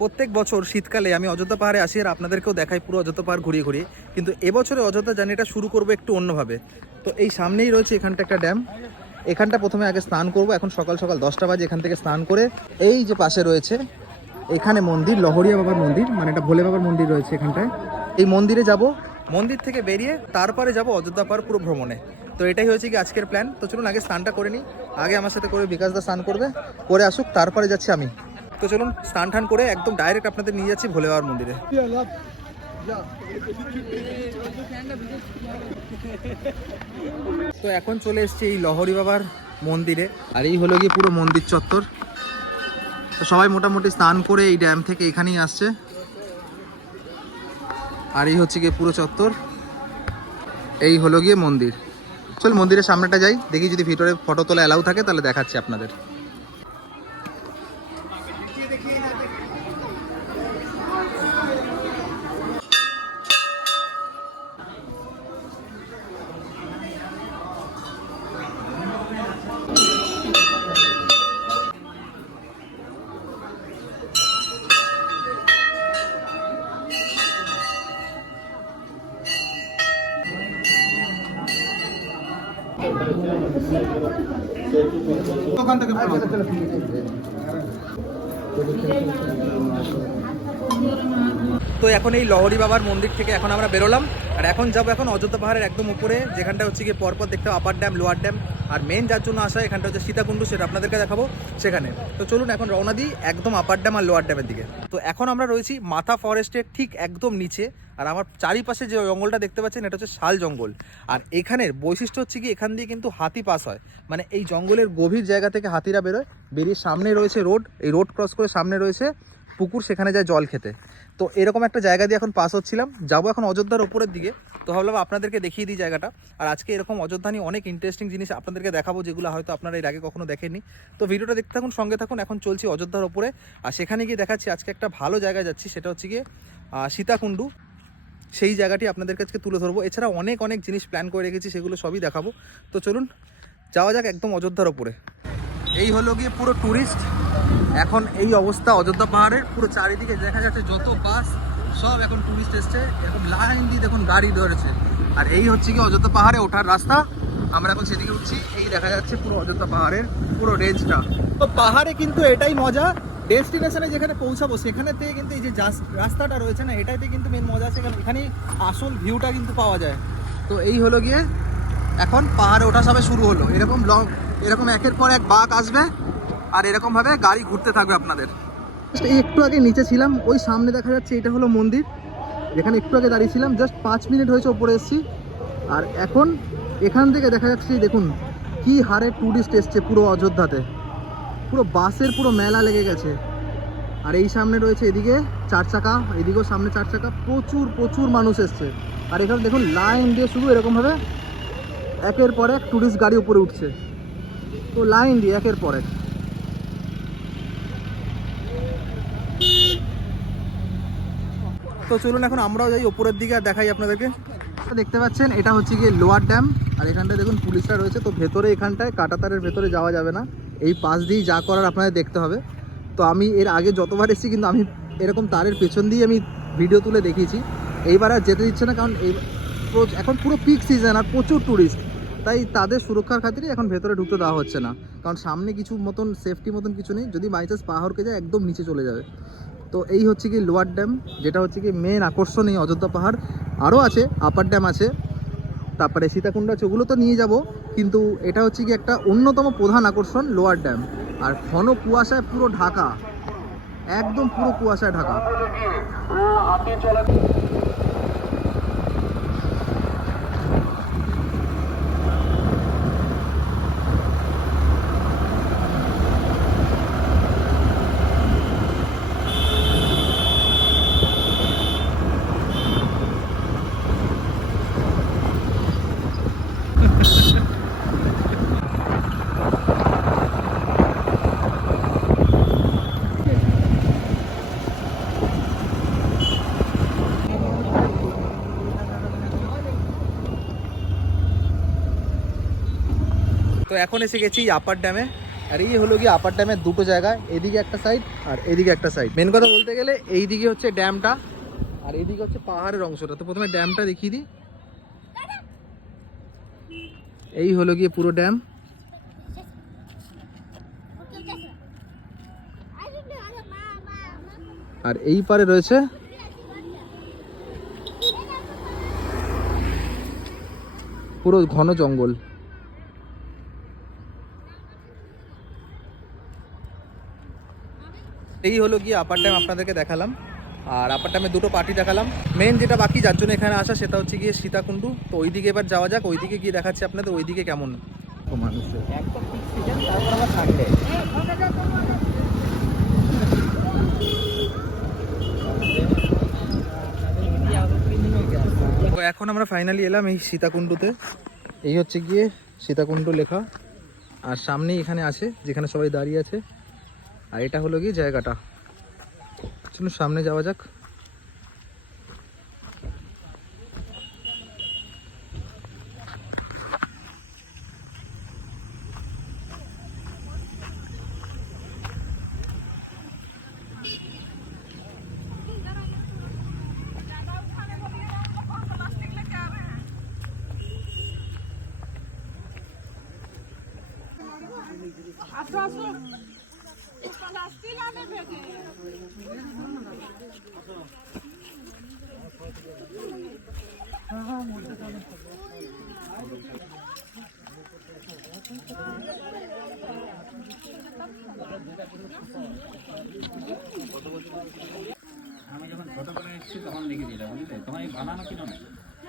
প্রত্যেক বছর শীতকালে আমি অযোধ্যা পাহাড়ে আসি আর আপনাদেরকেও দেখাই পুরো অযোধ্যা পাহাড় ঘুরিয়ে ঘুরিয়ে। কিন্তু এবছরে অযোধ্যা জার্নিটা শুরু করব একটু অন্যভাবে। তো এই সামনেই রয়েছে এখানটা একটা ড্যাম। এখানটা প্রথমে আগে স্নান করব, এখন সকাল সকাল দশটা বাজে এখান থেকে স্নান করে এই যে পাশে রয়েছে, এখানে মন্দির, লহরিয়া বাবার মন্দির মানে এটা ভোলে বাবার মন্দির রয়েছে এখানটায়। এই মন্দিরে যাব, মন্দির থেকে বেরিয়ে তারপরে যাব অযোধ্যা পাহাড় পুরো ভ্রমণে। তো এটাই হয়েছে কি আজকের প্ল্যান তো চলুন আগে স্নানটা করে নিই। আগে আমার সাথে করে বিকাশ দা স্নান করবে। করে আসুক, তারপরে যাচ্ছি আমি। তো চলুন, স্নান টান করে একদম ডাইরেক্ট আপনাদের নিয়ে যাচ্ছি ভোলে বাবার মন্দিরে। তো এখন চলে এসেছি এই লহরি বাবার মন্দিরে, আর এই হলো গিয়ে পুরো মন্দির চত্বর। তো সবাই মোটামুটি স্নান করে এই ড্যাম থেকে এখানেই আসছে। আর এই হচ্ছে গিয়ে পুরো চত্বর। এই হলো গিয়ে মন্দির। চল মন্দিরের সামনেটা যাই, দেখি যদি ভিতরে ফটো তোলা অ্যালাউ থাকে, তাহলে দেখাচ্ছি আপনাদের। তো এখন এই লহরি বাবার মন্দির থেকে এখন আমরা বেরোলাম। আর এখন যাব এখন অযোধ্যা পাহাড়ের একদম উপরে, যেখানটা হচ্ছে গিয়ে পরপর দেখতে আপার ড্যাম লোয়ার ড্যাম আর মেন যার জন্য আসা এখানটা হচ্ছে সীতাকুণ্ড, সেটা আপনাদেরকে দেখাবো সেখানে। তো চলুন এখন রওনা দিই একদম আপার ড্যাম আর লোয়ার ড্যামের দিকে। তো এখন আমরা রয়েছি মাথা ফরেস্টের ঠিক একদম নিচে, আর আমার চারিপাশে যে জঙ্গলটা দেখতে পাচ্ছেন, এটা হচ্ছে শাল জঙ্গল। আর এখানের বৈশিষ্ট্য হচ্ছে কি, এখান দিয়ে কিন্তু হাতি পাস হয়। মানে এই জঙ্গলের গভীর জায়গা থেকে হাতিরা বেরোয়, বেরিয়ে সামনে রয়েছে রোড এই রোড ক্রস করে সামনে রয়েছে। পুকুর সেখানে যায় জল খেতে। তো এরকম একটা জায়গা দিয়ে এখন পাস হচ্ছিলাম। যাব এখন অযোধ্যার ওপরের দিকে। তো ভাবলাম আপনাদেরকে দেখিয়ে দিই জায়গাটা। আর আজকে এরকম অযোধ্যা নিয়ে অনেক ইন্টারেস্টিং জিনিস আপনাদেরকে দেখাবো, যেগুলো হয়তো আপনারা এর আগে কখনো দেখেননি। তো ভিডিওটা দেখতে থাকুন, সঙ্গে থাকুন। এখন চলছি অযোধ্যার ওপরে আর সেখানে গিয়ে দেখাচ্ছি, আজকে একটা ভালো জায়গায় যাচ্ছি। সেটা হচ্ছে গিয়ে সীতাকুণ্ডু। সেই জায়গাটি আপনাদের কাছে তুলে ধরবো। এছাড়া অনেক অনেক জিনিস প্ল্যান করে রেখেছি, সেগুলো সবই দেখাবো। তো চলুন, যাওয়া যাক একদম অযোধ্যার ওপরে এই হলো গিয়ে পুরো ট্যুরিস্ট এখন এই অবস্থা অযোধ্যা পাহাড়ের, পুরো চারিদিকে দেখা যাচ্ছে যত বাস সব এখন ট্যুরিস্ট এসছে। এখন লাইন দিয়ে দেখুন গাড়ি ধরেছে। আর এই হচ্ছে কি অযোধ্যা পাহাড়ে ওঠার রাস্তা। আমরা এখন সেদিকে উঠছি, এই দেখা যাচ্ছে পুরো অযোধ্যা পাহাড়ের, পুরো রেঞ্জটা তো পাহাড়ে কিন্তু এটাই মজা। ডেস্টিনেশনে যেখানে পৌঁছাবো সেখানে থেকে কিন্তু এই যে রাস্তাটা রয়েছে না এটাইতে কিন্তু মেন মজা আছে। কারণ এখানেই আসল ভিউটা কিন্তু পাওয়া যায়। তো এই হলো গিয়ে এখন পাহাড়ে ওঠা সবে শুরু হলো। এরকম লং এরকম একের পর এক বাঘ আসবে আর এরকম ভাবে গাড়ি ঘুরতে থাকবে আপনাদের। একটু আগে নিচে ছিলাম, ওই সামনে দেখা যাচ্ছে এটা হলো মন্দির। যেখানে একটু আগে দাঁড়িয়েছিলাম জাস্ট পাঁচ মিনিট হয়েছে ওপরে এসেছি। আর এখন এখান থেকে দেখা যাচ্ছে দেখুন, কি হারে ট্যুরিস্ট এসছে পুরো অযোধ্যাতে। পুরো বাসের পুরো মেলা লেগে গেছে। আর এই সামনে রয়েছে এদিকে চার চাকা, এদিকেও সামনে চার চাকা। প্রচুর প্রচুর মানুষ এসছে। আর এখানে দেখুন, লাইন দিয়ে শুধু এরকমভাবে একের পর এক ট্যুরিস্ট গাড়ি উপরে উঠছে। তো লাইন দিয়ে একের পরে তো চলুন এখন আমরাও যাই ওপরের দিকে আর দেখাই আপনাদেরকে। দেখতে পাচ্ছেন, এটা হচ্ছে গিয়ে লোয়ার ড্যাম। আর এখানটায় দেখুন পুলিশরা রয়েছে। তো ভেতরে এখানটায় কাটাতারের ভেতরে যাওয়া যাবে না। এই পাশ দিয়েই যা করার আপনাদের দেখতে হবে। তো আমি এর আগে যতবার এসেছি, কিন্তু আমি এরকম তারের পেছন দিয়ে আমি ভিডিও তুলে দেখিয়েছি। এইবার আর যেতে দিচ্ছে না, কারণ এই এখন পুরো পিক সিজন আর প্রচুর ট্যুরিস্ট তাই তাদের সুরক্ষার খাতিরে এখন ভেতরে ঢুকতে দেওয়া হচ্ছে না। কারণ সামনে কিছু মতন সেফটি মতন কিছু নেই। যদি বাই চান্স পাহাড়কে যায়, একদম নিচে চলে যাবে। তো এই হচ্ছে কি লোয়ার ড্যাম, যেটা হচ্ছে কি মেন আকর্ষণ এই অযোধ্যা পাহাড়। আরও আছে আপার ড্যাম আছে, তারপরে সীতাকুণ্ড আছে, ওগুলো তো নিয়ে যাব। কিন্তু এটা হচ্ছে কি একটা অন্যতম প্রধান আকর্ষণ লোয়ার ড্যাম। আর ঘন কুয়াশায় পুরো ঢাকা। একদম পুরো কুয়াশায় ঢাকা। এখন এসে গেছি আপার ড্যামে আর এই হলো গিয়ে আপার ড্যামের দুটো জায়গা, এদিকে একটা সাইড আর এদিকে একটা সাইড মেন কথা বলতে গেলে এইদিকে হচ্ছে ড্যামটা আর এইদিকে হচ্ছে পাহাড়ের অংশটা। তো প্রথমে ড্যামটা দেখিয়ে দিই। এই হলো গিয়ে পুরো ড্যাম আর এই পারে রয়েছে পুরো ঘন জঙ্গল। এই হলো গিয়ে আপার ড্যাম আপনাদেরকে দেখালাম। আর আপার ড্যামে দুটো পার্টি দেখালাম। মেন যেটা বাকি, যার জন্য এখানে আসা, সেটা হচ্ছে গিয়ে সীতাকুণ্ডু। তো ওইদিকে এবার যাওয়া যাক, ওইদিকে গিয়ে দেখাচ্ছি আপনাদের, ওইদিকে কেমন। মানুষের এখন আমরা ফাইনালি এলাম এই সীতাকুণ্ডুতে। এই হচ্ছে গিয়ে সীতাকুণ্ড লেখা। আর সামনেই এখানে আছে, যেখানে সবাই দাঁড়িয়ে আছে। আর এটা হলো গিয়ে জায়গাটা। চলুন সামনে যাওয়া যাক। আমি যখন ছোট করে এসেছি তখন লিখে দিলাম বুঝলে? তোমার এই বানানো কিনো না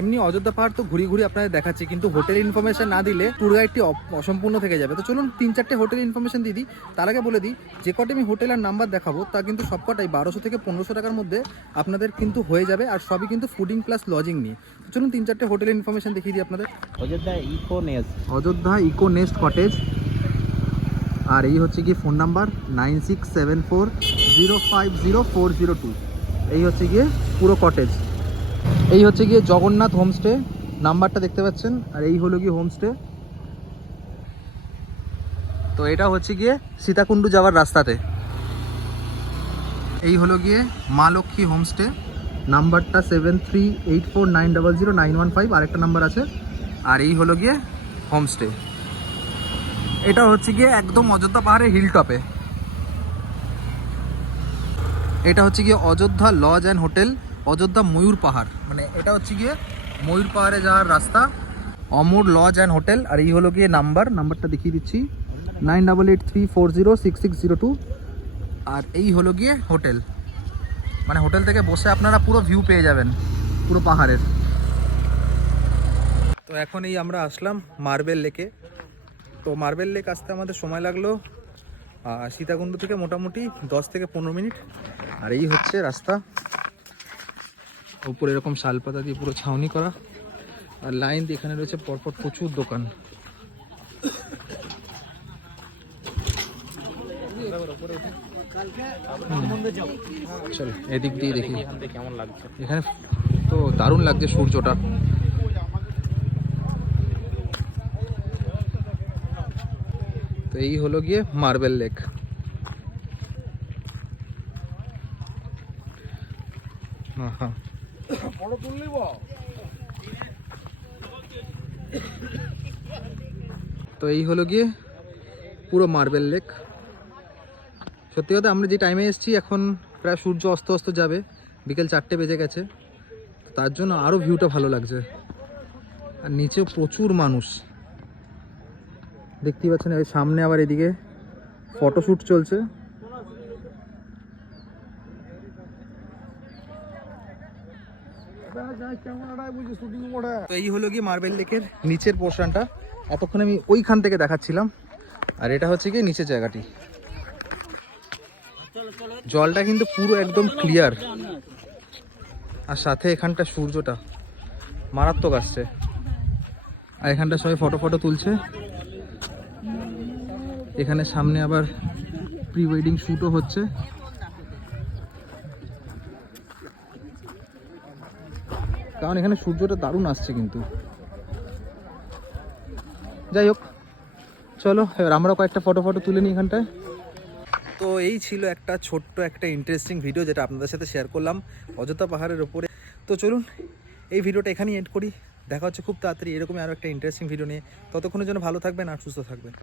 এমনি অযোধ্যা পাহাড় তো ঘুরি ঘুরি আপনাদের দেখাচ্ছি কিন্তু হোটেল ইনফরমেশন না দিলে ট্যুর গাইডটি অসম্পূর্ণ থেকে যাবে। তো চলুন তিন চারটে হোটেল ইনফরমেশন দিয়ে দিই। তার আগে বলে দিই যে কটা আমি হোটেল আর নাম্বার দেখাবো তা কিন্তু সবকটাই বারোশো থেকে পনেরোশো টাকার মধ্যে আপনাদের কিন্তু হয়ে যাবে আর সবই কিন্তু ফুডিং প্লাস লজিং নিয়ে। তো চলুন তিন চারটে হোটেল ইনফরমেশন দেখিয়ে দিই আপনাদের। Ayodhya eco nest Ayodhya eco nest cottage আর এই হচ্ছে গিয়ে phone number nine six seven four zero five zero four zero two. এই হচ্ছে গিয়ে পুরো কটেজ এই হচ্ছে গিয়ে জগন্নাথ হোমস্টে নাম্বারটা দেখতে পাচ্ছেন, আর এই হলো গিয়ে হোমস্টে তো এটা হচ্ছে গিয়ে সীতাকুণ্ডু যাওয়ার রাস্তাতে। এই হলো গিয়ে মা লক্ষ্মী হোমস্টে নাম্বারটা seven three eight four nine double zero nine one five, আরেকটা নাম্বার আছে। আর এই হলো গিয়ে হোমস্টে এটা হচ্ছে গিয়ে একদম অযোধ্যা পাহাড়ের হিল টপে এটা হচ্ছে গিয়ে Ayodhya lodge and hotel Ayodhya Mayur Pahar. মানে এটা হচ্ছে গিয়ে ময়ূর পাহাড়ে যাওয়ার রাস্তা, অমর লজ অ্যান্ড হোটেল আর এই হলো গিয়ে নাম্বার নাম্বারটা দেখিয়ে দিচ্ছি। Nine double eight three four zero six six zero two আর এই হলো গিয়ে হোটেল মানে হোটেল থেকে বসে আপনারা পুরো ভিউ পেয়ে যাবেন, পুরো পাহাড়ের। তো এখন এই আমরা আসলাম মার্বেল লেকে। তো মার্বেল লেক আসতে আমাদের সময় লাগল সীতাকুণ্ড থেকে মোটামুটি দশ থেকে পনেরো মিনিট। আর এই হচ্ছে রাস্তা। উপরে এরকম শালপাতা দিয়ে পুরো ছাউনি করা। আর লাইন দিয়ে এখানে রয়েছে পরপর প্রচুর দোকান। চল এদিক দিয়ে দেখি। কেমন লাগছে? এখানে তো দারুণ লাগছে সূর্যটা। তো এই হলো গিয়ে মার্বেল লেক। তো এই হলো গিয়ে পুরো মার্বেল লেক। সত্যি কথা, আমরা যে টাইমে এসেছি, এখন প্রায় সূর্য অস্ত অস্ত যাবে। বিকেল চারটে বেজে গেছে। তার জন্য আরও ভিউটা ভালো লাগছে। আর নিচেও প্রচুর মানুষ। দেখতেই পাচ্ছেন এই সামনে আবার এদিকে ফটোশ্যুট চলছে। তো এই হলো গিয়ে মার্বেল লেকের নিচের পোর্শনটা। এতক্ষণ আমি ওইখান থেকে দেখাচ্ছিলাম। আর এটা হচ্ছে কি নিচের জায়গাটি। জলটা কিন্তু পুরো একদম ক্লিয়ার আর সাথে এখানটা সূর্যটা মারাত্মক আসছে। আর এখানটা সবাই ফটো ফটো তুলছে। এখানে সামনে আবার প্রি ওয়েডিং শ্যুটও হচ্ছে। কারণ এখানে সূর্যটা দারুণ আসছে কিন্তু। যাই হোক, চলো, এবার আমরাও কয়েকটা ফটো ফটো তুলে নিই এখানটায়। তো এই ছিল একটা ছোট্ট একটা ইন্টারেস্টিং ভিডিও যেটা আপনাদের সাথে শেয়ার করলাম অযোধ্যা পাহাড়ের ওপরে তো চলুন, এই ভিডিওটা এখানেই এড করি। দেখা হচ্ছে খুব তাড়াতাড়ি এরকমই আরও একটা ইন্টারেস্টিং ভিডিও নিয়ে। ততক্ষণের জন্য ভালো থাকবেন আর সুস্থ থাকবেন।